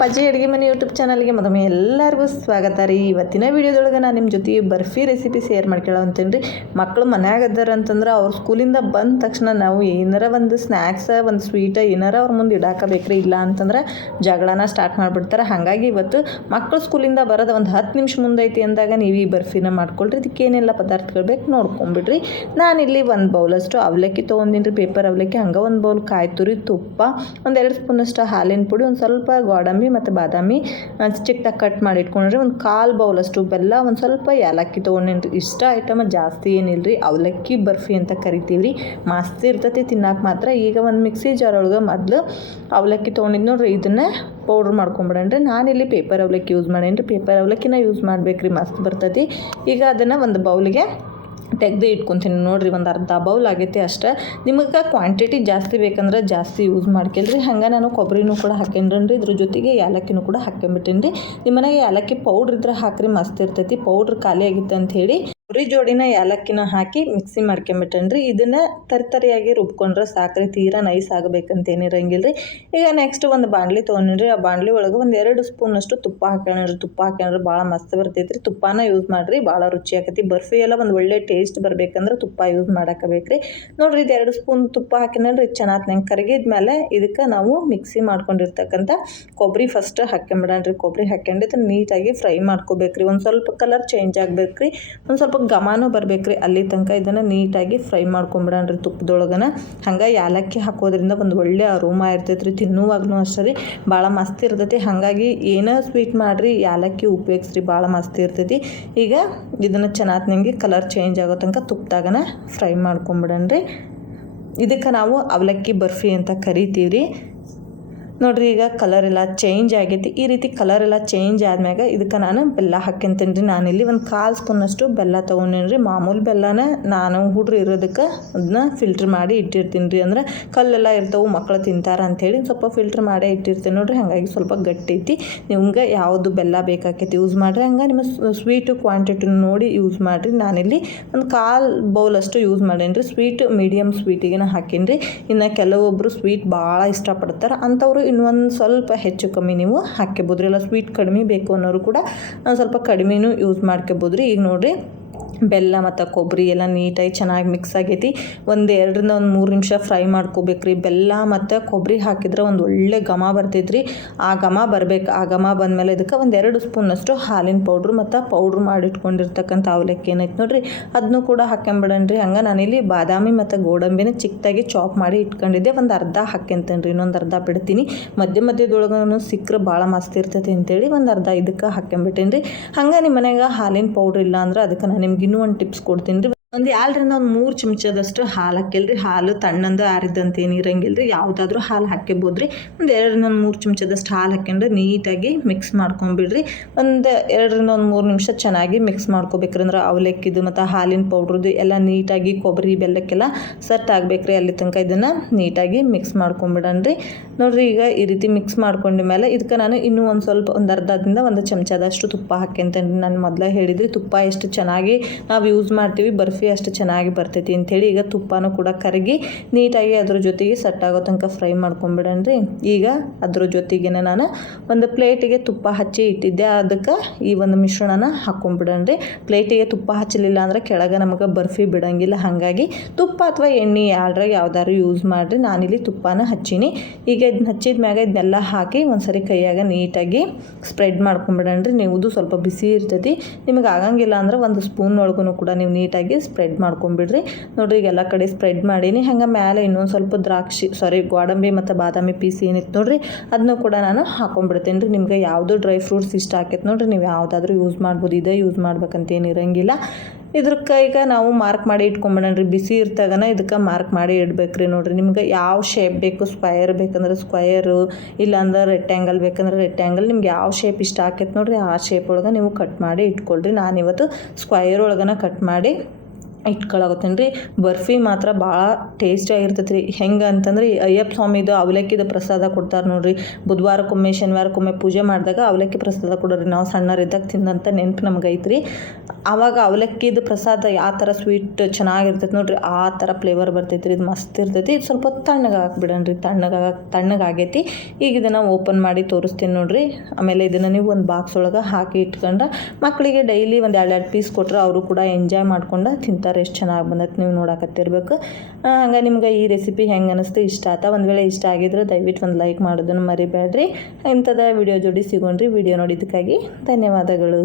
ಅಪ್ಪಾಜಿ ಅಡುಗೆ ಮನೆ ಯೂಟ್ಯೂಬ್ ಚಾನಲ್ಗೆ ಮತ್ತೊಮ್ಮೆ ಎಲ್ಲರಿಗೂ ಸ್ವಾಗತ ರೀ. ಇವತ್ತಿನ ವೀಡಿಯೋದೊಳಗೆ ನಾನು ನಿಮ್ಮ ಜೊತೆ ಬರ್ಫಿ ರೆಸಿಪಿ ಶೇರ್ ಮಾಡ್ಕೊಳ್ಳೋ ಅಂತೇನಿ ರೀ. ಮಕ್ಕಳು ಮನ್ಯಾಗ ಇದ್ದಾರೆ ಅಂತಂದ್ರೆ ಅವ್ರು ಸ್ಕೂಲಿಂದ ಬಂದ ತಕ್ಷಣ ನಾವು ಏನಾರ ಒಂದು ಸ್ನ್ಯಾಕ್ಸ್ ಒಂದು ಸ್ವೀಟ್ ಏನಾರ ಅವ್ರ ಮುಂದೆ ಇಡಾಕಬೇಕ್ರಿ. ಇಲ್ಲ ಅಂತಂದ್ರೆ ಜಗಳನ ಸ್ಟಾರ್ಟ್ ಮಾಡಿಬಿಡ್ತಾರೆ. ಹಾಗಾಗಿ ಇವತ್ತು ಮಕ್ಕಳು ಸ್ಕೂಲಿಂದ ಬರೋದು ಒಂದು 10 ನಿಮಿಷ ಮುಂದೈತಿ ಅಂದಾಗ ನೀವು ಈ ಬರ್ಫಿನ ಮಾಡ್ಕೊಳ್ರಿ. ಇದಕ್ಕೆ ಏನೆಲ್ಲ ಪದಾರ್ಥಗಳು ಬೇಕು ನೋಡ್ಕೊಂಬಿಡ್ರಿ. ನಾನಿಲ್ಲಿ ಒಂದು ಬೌಲಷ್ಟು ಅವಲಕ್ಕಿ ತೊಗೊಂಡಿನಿ ರೀ, ಪೇಪರ್ ಅವಲಕ್ಕಿ. ಹಂಗೆ ಒಂದು ಬೌಲ್ ಕಾಯಿ ತುರಿ, ತುಪ್ಪ, ಒಂದು 2 ಸ್ಪೂನಷ್ಟು ಹಾಲಿನ ಪುಡಿ, ಒಂದು ಸ್ವಲ್ಪ ಗೋಡಂಬಿ ಮತ್ತು ಬಾದಾಮಿ ಚಿಕ್ಕದಾಗಿ ಕಟ್ ಮಾಡಿ ಇಟ್ಕೊಂಡ್ರಿ. ಒಂದು 1/4 ಬೌಲಷ್ಟು ಬೆಲ್ಲ, ಒಂದು ಸ್ವಲ್ಪ ಏಲಕ್ಕಿ ತೊಗೊಂಡಿನಿ. ಇಷ್ಟ ಐಟಮ್ ಜಾಸ್ತಿ ಏನಿಲ್ಲರಿ. ಅವಲಕ್ಕಿ ಬರ್ಫಿ ಅಂತ ಕರಿತೀವಿ ರೀ. ಮಸ್ತ್ ಇರ್ತೈತಿ ತಿನ್ನಕ್ಕೆ ಮಾತ್ರ. ಈಗ ಒಂದು ಮಿಕ್ಸಿ ಜಾರ್ ಒಳಗೆ ಮೊದಲು ಅವಲಕ್ಕಿ ತೊಗೊಂಡಿದ್ದು ನೋಡ್ರಿ, ಇದನ್ನು ಪೌಡ್ರ್ ಮಾಡ್ಕೊಂಬಿಡಣ್ರಿ. ನಾನಿಲ್ಲಿ ಪೇಪರ್ ಅವಲಕ್ಕಿ ಯೂಸ್ ಮಾಡೇನಿ. ಪೇಪರ್ ಅವಲಕ್ಕಿನ ಯೂಸ್ ಮಾಡ್ಬೇಕ್ರಿ, ಮಸ್ತ್ ಬರ್ತೈತಿ. ಈಗ ಅದನ್ನು ಒಂದು ಬೌಲಿಗೆ ತೆಗೆದು ಇಟ್ಕೊತೀನಿ ನೋಡಿರಿ. ಒಂದು ಅರ್ಧ ಬೌಲ್ ಆಗೈತಿ ಅಷ್ಟೇ. ನಿಮಗೆ ಕ್ವಾಂಟಿಟಿ ಜಾಸ್ತಿ ಬೇಕಂದ್ರೆ ಜಾಸ್ತಿ ಯೂಸ್ ಮಾಡ್ಕೊಳ್ರಿ. ಹಂಗೆ ನಾನು ಕೊಬ್ಬರಿನೂ ಕೂಡ ಹಾಕ್ಕೊಂಡ್ರಿ. ಇದ್ರ ಜೊತೆಗೆ ಏಲಕ್ಕಿನೂ ಕೂಡ ಹಾಕ್ಕೊಂಬಿಟ್ಟೇನಿ ರೀ. ನಿಮ್ಮ ಮನೆಗೆ ಏಲಕ್ಕಿ ಪೌಡ್ರ್ ಇದ್ರೆ ಹಾಕ್ರಿ, ಮಸ್ತ್ ಇರ್ತೈತಿ. ಪೌಡ್ರ್ ಖಾಲಿ ಆಗಿತ್ತು ಅಂತ ಹೇಳಿ ಪುರಿ ಜೋಡಿನ ಏಲಕ್ಕಿನ ಹಾಕಿ ಮಿಕ್ಸಿ ಮಾಡ್ಕೊಂಬಿಟ್ಟೇನ್ರಿ. ಇದನ್ನು ತರಿಯಾಗಿ ರುಬ್ಕೊಂಡ್ರೆ ಸಾಕ್ರಿ, ತೀರಾ ನೈಸ್ ಆಗಬೇಕಂತೇನಿರಂಗಿಲ್ಲ ರೀ. ಈಗ ನೆಕ್ಸ್ಟ್ ಒಂದು ಬಾಣಲಿ ತೊಗೊಂಡ್ರಿ. ಆ ಬಾಣಲಿ ಒಳಗೆ ಒಂದು 2 ಸ್ಪೂನಷ್ಟು ತುಪ್ಪ ಹಾಕ್ಕೊಂಡ್ರಿ. ತುಪ್ಪ ಹಾಕ್ಕೊಂಡ್ರೆ ಭಾಳ ಮಸ್ತ್ ಬರ್ತೈತಿ ರೀ. ತುಪ್ಪನ ಯೂಸ್ ಮಾಡಿರಿ, ಭಾಳ ರುಚಿ ಆಕೈತಿ. ಬರ್ಫಿ ಎಲ್ಲ ಒಂದು ಒಳ್ಳೆ ಟೇಸ್ಟ್ ಬರ್ಬೇಕಂದ್ರೆ ತುಪ್ಪ ಯೂಸ್ ಮಾಡಾಕಬೇಕ್ರಿ. ನೋಡಿರಿ, ಇದು 2 ಸ್ಪೂನ್ ತುಪ್ಪ ಹಾಕಿನಲ್ರಿ. ಚೆನ್ನಾಗಿ ನಂಗೆ ಕರಗಿದ್ಮೇಲೆ ಇದಕ್ಕೆ ನಾವು ಮಿಕ್ಸಿ ಮಾಡ್ಕೊಂಡಿರ್ತಕ್ಕಂಥ ಕೊಬ್ಬರಿ ಫಸ್ಟ್ ಹಾಕ್ಕೊಂಬಿಡಣ್ರಿ. ಕೊಬ್ಬರಿ ಹಾಕ್ಕೊಂಡು ಇದನ್ನು ನೀಟಾಗಿ ಫ್ರೈ ಮಾಡ್ಕೋಬೇಕ್ರಿ. ಒಂದು ಸ್ವಲ್ಪ ಕಲರ್ ಚೇಂಜ್ ಆಗಬೇಕ್ರಿ, ಒಂದು ಸ್ವಲ್ಪ ಘಮನೂ ಬರ್ಬೇಕ್ರಿ. ಅಲ್ಲಿ ತನಕ ಇದನ್ನು ನೀಟಾಗಿ ಫ್ರೈ ಮಾಡ್ಕೊಂಬಿಡಣ್ರಿ ತುಪ್ಪದೊಳಗನ. ಹಂಗೆ ಏಲಕ್ಕಿ ಹಾಕೋದ್ರಿಂದ ಒಂದು ಒಳ್ಳೆ ಅರೋಮಾ ಇರ್ತೈತೆ ರೀ. ತಿನ್ನುವಾಗ್ಲೂ ಅಷ್ಟೇ ರೀ, ಭಾಳ ಮಸ್ತ್ ಇರ್ತೈತಿ. ಹಾಗಾಗಿ ಏನೋ ಸ್ವೀಟ್ ಮಾಡಿರಿ, ಏಲಕ್ಕಿ ಉಪಯೋಗಿಸ್ರಿ, ಭಾಳ ಮಸ್ತ್ ಇರ್ತೈತಿ. ಈಗ ಇದನ್ನು ಚೆನ್ನಾಗಿ ನಂಗೆ ಕಲರ್ ಚೇಂಜ್ ಆಗೋ ತನಕ ತುಪ್ಪದಾಗನ ಫ್ರೈ ಮಾಡ್ಕೊಂಬಿಡಣ್ರಿ. ಇದಕ್ಕೆ ನಾವು ಅವಲಕ್ಕಿ ಬರ್ಫಿ ಅಂತ ಕರಿತೀವಿ ರೀ. ನೋಡಿರಿ, ಈಗ ಕಲರ್ ಎಲ್ಲ ಚೇಂಜ್ ಆಗೈತಿ. ಈ ರೀತಿ ಕಲರ್ ಎಲ್ಲ ಚೇಂಜ್ ಆದ್ಮ್ಯಾಗ ಇದಕ್ಕೆ ನಾನು ಬೆಲ್ಲ ಹಾಕ್ಕೊಂತೀನಿ ರೀ. ನಾನಿಲ್ಲಿ ಒಂದು 1/4 ಸ್ಪೂನಷ್ಟು ಬೆಲ್ಲ ತೊಗೊಂಡೇನಿ ರೀ. ಮಾಮೂಲಿ ಬೆಲ್ಲನ ನಾನು ಹುಡ್ರು ಇರೋದಕ್ಕೆ ಅದನ್ನ ಫಿಲ್ಟ್ರ್ ಮಾಡಿ ಇಟ್ಟಿರ್ತೀನಿ ರೀ. ಅಂದ್ರೆ ಕಲ್ಲೆಲ್ಲ ಇರ್ತವೆ, ಮಕ್ಕಳು ತಿಂತಾರೆ ಅಂಥೇಳಿ ಸ್ವಲ್ಪ ಫಿಲ್ಟ್ರ್ ಮಾಡೇ ಇಟ್ಟಿರ್ತೀನಿ ನೋಡಿರಿ. ಹಾಗಾಗಿ ಸ್ವಲ್ಪ ಗಟ್ಟಿ ಐತಿ. ನಿಮ್ಗೆ ಯಾವುದು ಬೆಲ್ಲ ಬೇಕಾಕೈತಿ ಯೂಸ್ ಮಾಡಿರಿ. ಹಂಗೆ ನಿಮ್ಮ ಸ್ವೀಟು ಕ್ವಾಂಟಿಟಿ ನೋಡಿ ಯೂಸ್ ಮಾಡಿರಿ. ನಾನಿಲ್ಲಿ ಒಂದು 1/4 ಬೌಲಷ್ಟು ಯೂಸ್ ಮಾಡೇನಿ ರೀ. ಸ್ವೀಟ್ ಮೀಡಿಯಮ್ ಸ್ವೀಟಿಗೆ ಹಾಕೀನಿ ರೀ. ಇನ್ನು ಕೆಲವೊಬ್ಬರು ಸ್ವೀಟ್ ಭಾಳ ಇಷ್ಟಪಡ್ತಾರೆ, ಅಂಥವ್ರು ಇನ್ನೊಂದು ಸ್ವಲ್ಪ ಹೆಚ್ಚು ಕಮ್ಮಿ ನೀವು ಹಾಕ್ಕೋಬೋದ್ರಿ. ಎಲ್ಲ ಸ್ವೀಟ್ ಕಡಿಮೆ ಬೇಕು ಅನ್ನೋರು ಕೂಡ ಸ್ವಲ್ಪ ಕಡಿಮೆನೂ ಯೂಸ್ ಮಾಡ್ಕೋಬೋದ್ರಿ. ಈಗ ನೋಡಿರಿ, ಬೆಲ್ಲ ಮತ್ತು ಕೊಬ್ಬರಿ ಎಲ್ಲ ನೀಟಾಗಿ ಚೆನ್ನಾಗಿ ಮಿಕ್ಸ್ ಆಗೈತಿ. ಒಂದು 2 ರಿಂದ 3 ನಿಮಿಷ ಫ್ರೈ ಮಾಡ್ಕೋಬೇಕ್ರಿ. ಬೆಲ್ಲ ಮತ್ತು ಕೊಬ್ಬರಿ ಹಾಕಿದ್ರೆ ಒಂದು ಒಳ್ಳೆ ಘಮ ಬರ್ತೈತ್ರಿ. ಆ ಘಮ ಬರ್ಬೇಕು. ಆ ಘಮ ಬಂದಮೇಲೆ ಇದಕ್ಕೆ ಒಂದು 2 ಸ್ಪೂನಷ್ಟು ಹಾಲಿನ ಪೌಡ್ರು ಮತ್ತು ಪೌಡ್ರ್ ಮಾಡಿಟ್ಕೊಂಡಿರ್ತಕ್ಕಂಥ ಅವಲಕ್ಕಿ ಏನೈತೆ ನೋಡಿರಿ, ಅದನ್ನು ಕೂಡ ಹಾಕ್ಕೊಂಬಿಡಣ್ರಿ. ಹಂಗೆ ನಾನಿಲ್ಲಿ ಬಾದಾಮಿ ಮತ್ತು ಗೋಡಂಬಿನ ಚಿಕ್ಕದಾಗಿ ಚಾಪ್ ಮಾಡಿ ಇಟ್ಕೊಂಡಿದ್ದೆ. ಒಂದು ಅರ್ಧ ಹಾಕ್ಕೊಂತೇನೆ ರೀ, ಇನ್ನೊಂದು ಅರ್ಧ ಬಿಡ್ತೀನಿ. ಮಧ್ಯದೊಳಗೂ ಸಿಕ್ಕರೆ ಭಾಳ ಮಸ್ತ್ ಇರ್ತೈತಿ ಅಂತೇಳಿ ಒಂದು ಅರ್ಧ ಇದಕ್ಕೆ ಹಾಕ್ಕೊಂಬಿಟ್ಟೇನಿ ರೀ. ಹಂಗೆ ನಿಮ್ಮ ಮನೆಗೆ ಹಾಲಿನ ಪೌಡ್ರ್ ಇಲ್ಲ ಅಂದ್ರೆ ಅದಕ್ಕೆ ನಾನು ನಿಮ್ಗೆ ಇನ್ನೂ ಒಂದು ಟಿಪ್ಸ್ ಕೊಡ್ತೀನಿ ರೀ. ಒಂದು 2 ರಿಂದ 3 ಚಮಚದಷ್ಟು ಹಾಲು ಹಾಕಿಲ್ರಿ. ಹಾಲು ತಣ್ಣಂದು ಆರಿದಂತ ಏನಿರಂಗಿಲ್ಲ ರೀ, ಯಾವುದಾದ್ರೂ ಹಾಲು ಹಾಕ್ಕೋಬೋದ್ರಿ. ಒಂದು 2 ರಿಂದ 3 ಚಮಚದಷ್ಟು ಹಾಲು ಹಾಕ್ಕೊಂಡು ನೀಟಾಗಿ ಮಿಕ್ಸ್ ಮಾಡ್ಕೊಂಬಿಡ್ರಿ. ಒಂದು 2 ರಿಂದ 3 ನಿಮಿಷ ಚೆನ್ನಾಗಿ ಮಿಕ್ಸ್ ಮಾಡ್ಕೋಬೇಕ್ರಿ. ಅಂದ್ರೆ ಅವಲಕ್ಕಿದು ಮತ್ತು ಹಾಲಿನ ಪೌಡ್ರದ್ದು ಎಲ್ಲ ನೀಟಾಗಿ ಕೊಬ್ಬರಿ ಬೆಲ್ಲಕ್ಕೆಲ್ಲ ಸೆಟ್ ಆಗಬೇಕ್ರಿ. ಅಲ್ಲಿ ತನಕ ಇದನ್ನು ನೀಟಾಗಿ ಮಿಕ್ಸ್ ಮಾಡ್ಕೊಂಬಿಡಣ್ರಿ. ನೋಡಿರಿ, ಈಗ ಈ ರೀತಿ ಮಿಕ್ಸ್ ಮಾಡ್ಕೊಂಡ ಮೇಲೆ ಇದಕ್ಕೆ ನಾನು ಇನ್ನೂ ಒಂದು ಸ್ವಲ್ಪ ಒಂದು ಅರ್ಧದಿಂದ 1 ಚಮಚದಷ್ಟು ತುಪ್ಪ ಹಾಕ್ಕೊಂತೇನೆ. ನಾನು ಮೊದಲೇ ಹೇಳಿದ್ರಿ, ತುಪ್ಪ ಎಷ್ಟು ಚೆನ್ನಾಗಿ ನಾವು ಯೂಸ್ ಮಾಡ್ತೀವಿ ಬರ್ಫಿ ಅಷ್ಟು ಚೆನ್ನಾಗಿ ಬರ್ತೈತಿ ಅಂಥೇಳಿ. ಈಗ ತುಪ್ಪನೂ ಕೂಡ ಕರಗಿ ನೀಟಾಗಿ ಅದ್ರ ಜೊತೆಗೆ ಸೆಟ್ ಆಗೋ ತನಕ ಫ್ರೈ ಮಾಡ್ಕೊಂಬಿಡಣ್ರಿ. ಈಗ ಅದ್ರ ಜೊತೆಗೇ ನಾನು ಒಂದು ಪ್ಲೇಟಿಗೆ ತುಪ್ಪ ಹಚ್ಚಿ ಇಟ್ಟಿದ್ದೆ, ಅದಕ್ಕೆ ಈ ಒಂದು ಮಿಶ್ರಣನ ಹಾಕ್ಕೊಂಬಿಡಣ್ರಿ. ಪ್ಲೇಟಿಗೆ ತುಪ್ಪ ಹಚ್ಚಲಿಲ್ಲ ಅಂದ್ರೆ ಕೆಳಗೆ ನಮಗೆ ಬರ್ಫಿ ಬಿಡೋಂಗಿಲ್ಲ. ಹಾಗಾಗಿ ತುಪ್ಪ ಅಥವಾ ಎಣ್ಣೆ ಯಾವ್ದ್ರಾಗ ಯಾವ್ದಾದ್ರು ಯೂಸ್ ಮಾಡಿರಿ. ನಾನಿಲ್ಲಿ ತುಪ್ಪನ ಹಚ್ಚೀನಿ. ಈಗ ಇದನ್ನ ಹಚ್ಚಿದ ಮ್ಯಾಗ ಇದನ್ನೆಲ್ಲ ಹಾಕಿ ಒಂದ್ಸರಿ ಕೈಯಾಗ ನೀಟಾಗಿ ಸ್ಪ್ರೆಡ್ ಮಾಡ್ಕೊಂಬಿಡಣ್ರಿ. ನೀವುದು ಸ್ವಲ್ಪ ಬಿಸಿ ಇರ್ತೈತಿ, ನಿಮಗೆ ಆಗಂಗಿಲ್ಲ ಅಂದ್ರೆ 1 ಸ್ಪೂನ್ ಒಳಗೂ ಕೂಡ ನೀವು ನೀಟಾಗಿ ಸ್ಪ್ರೆಡ್ ಮಾಡ್ಕೊಂಬಿಡ್ರಿ. ನೋಡಿರಿ, ಈಗ ಎಲ್ಲ ಕಡೆ ಸ್ಪ್ರೆಡ್ ಮಾಡೀನಿ. ಹಂಗೆ ಮೇಲೆ ಇನ್ನೊಂದು ಸ್ವಲ್ಪ ಗೋಡಂಬಿ ಮತ್ತು ಬಾದಾಮಿ ಪೀಸ್ ಏನಿತ್ತು ನೋಡಿರಿ, ಅದನ್ನು ಕೂಡ ನಾನು ಹಾಕೊಂಡ್ಬಿಡ್ತೇನೆ ರೀ. ನಿಮ್ಗೆ ಯಾವುದು ಡ್ರೈ ಫ್ರೂಟ್ಸ್ ಇಷ್ಟ ಆಕೈತೆ ನೋಡಿರಿ, ನೀವು ಯಾವುದಾದ್ರೂ ಯೂಸ್ ಮಾಡ್ಬೋದು. ಇದೇ ಯೂಸ್ ಮಾಡ್ಬೇಕಂತ ಏನಿರಂಗಿಲ್ಲ. ಇದ್ರಕ್ಕೆ ಈಗ ನಾವು ಮಾರ್ಕ್ ಮಾಡಿ ಇಟ್ಕೊಂಬಿಡಣ್ರಿ. ಬಿಸಿ ಇರ್ತಾಗನ ಇದಕ್ಕೆ ಮಾರ್ಕ್ ಮಾಡಿ ಇಡ್ಬೇಕ್ರಿ. ನೋಡಿರಿ, ನಿಮ್ಗೆ ಯಾವ ಶೇಪ್ ಬೇಕು, ಸ್ಕ್ವಯರ್ ಬೇಕಂದ್ರೆ ಸ್ಕ್ವಯರು, ಇಲ್ಲಾಂದ್ರೆ ರೆಕ್ಟ್ಯಾಂಗಲ್ ಬೇಕಂದ್ರೆ ರೆಕ್ಟ್ಯಾಂಗಲ್, ನಿಮ್ಗೆ ಯಾವ ಶೇಪ್ ಇಷ್ಟ ಆಕೈತೆ ನೋಡಿರಿ ಆ ಶೇಪ್ ಒಳಗೆ ನೀವು ಕಟ್ ಮಾಡಿ ಇಟ್ಕೊಳ್ರಿ. ನಾನಿವತ್ತು ಸ್ಕ್ವಯರ್ ಒಳಗನ ಕಟ್ ಮಾಡಿ ಇಟ್ಕೊಳಗತ್ತೇನೆ ರೀ. ಬರ್ಫಿ ಮಾತ್ರ ಭಾಳ ಟೇಸ್ಟಿಯಾಗಿರ್ತೈತೆ ರೀ. ಹೆಂಗೆ ಅಂತಂದ್ರೆ ಅಯ್ಯಪ್ಪ ಸ್ವಾಮಿದು ಅವಲಕ್ಕಿದು ಪ್ರಸಾದ ಕೊಡ್ತಾರೆ ನೋಡಿರಿ. ಬುಧವಾರಕ್ಕೊಮ್ಮೆ ಶನಿವಾರಕ್ಕೊಮ್ಮೆ ಪೂಜೆ ಮಾಡಿದಾಗ ಅವಲಕ್ಕಿ ಪ್ರಸಾದ ಕೊಡೋರಿ. ನಾವು ಸಣ್ಣರಿದ್ದಾಗ ತಿಂದಂಥ ನೆನಪು ನಮ್ಗೆ ಐತ್ರಿ. ಆವಾಗ ಅವಲಕ್ಕಿದು ಪ್ರಸಾದ ಯಾವ ಥರ ಸ್ವೀಟ್ ಚೆನ್ನಾಗಿರ್ತೈತೆ ನೋಡಿರಿ, ಆ ಥರ ಫ್ಲೇವರ್ ಬರ್ತೈತೆ ರೀ. ಇದು ಮಸ್ತ್ ಇರ್ತೈತಿ. ಇದು ಸ್ವಲ್ಪ ತಣ್ಣಗೆ ಹಾಕ್ಬಿಡೋಣ್ರಿ. ತಣ್ಣಗಾಗೈತಿ. ಈಗ ಇದನ್ನು ಓಪನ್ ಮಾಡಿ ತೋರಿಸ್ತೀನಿ ನೋಡಿರಿ. ಆಮೇಲೆ ಇದನ್ನು ನೀವು ಒಂದು ಬಾಕ್ಸ್ ಒಳಗೆ ಹಾಕಿ ಇಟ್ಕೊಂಡ್ರೆ ಮಕ್ಕಳಿಗೆ ಡೈಲಿ ಒಂದು 2 ಪೀಸ್ ಕೊಟ್ಟರೆ ಅವರು ಕೂಡ ಎಂಜಾಯ್ ಮಾಡ್ಕೊಂಡು ತಿಂತಾರೆ. ಎಷ್ಟು ಚೆನ್ನಾಗಿ ಬಂದೈತೆ ನೀವು ನೋಡಕತ್ತಿರ್ಬೇಕು. ಹಂಗೆ ನಿಮ್ಗೆ ಈ ರೆಸಿಪಿ ಹೆಂಗೆ ಅನ್ನಿಸ್ತು, ಇಷ್ಟ ಆಯ್ತಾ? ಒಂದು ವೇಳೆ ಇಷ್ಟ ಆಗಿದ್ರೆ ದಯವಿಟ್ಟು ಒಂದು ಲೈಕ್ ಮಾಡೋದನ್ನು ಮರಿಬೇಡ್ರಿ. ಇಂಥದ ವಿಡಿಯೋ ಜೋಡಿ ಸಿಗೋಣ್ರಿ. ವಿಡಿಯೋ ನೋಡಿದ್ದಕ್ಕಾಗಿ ಧನ್ಯವಾದಗಳು.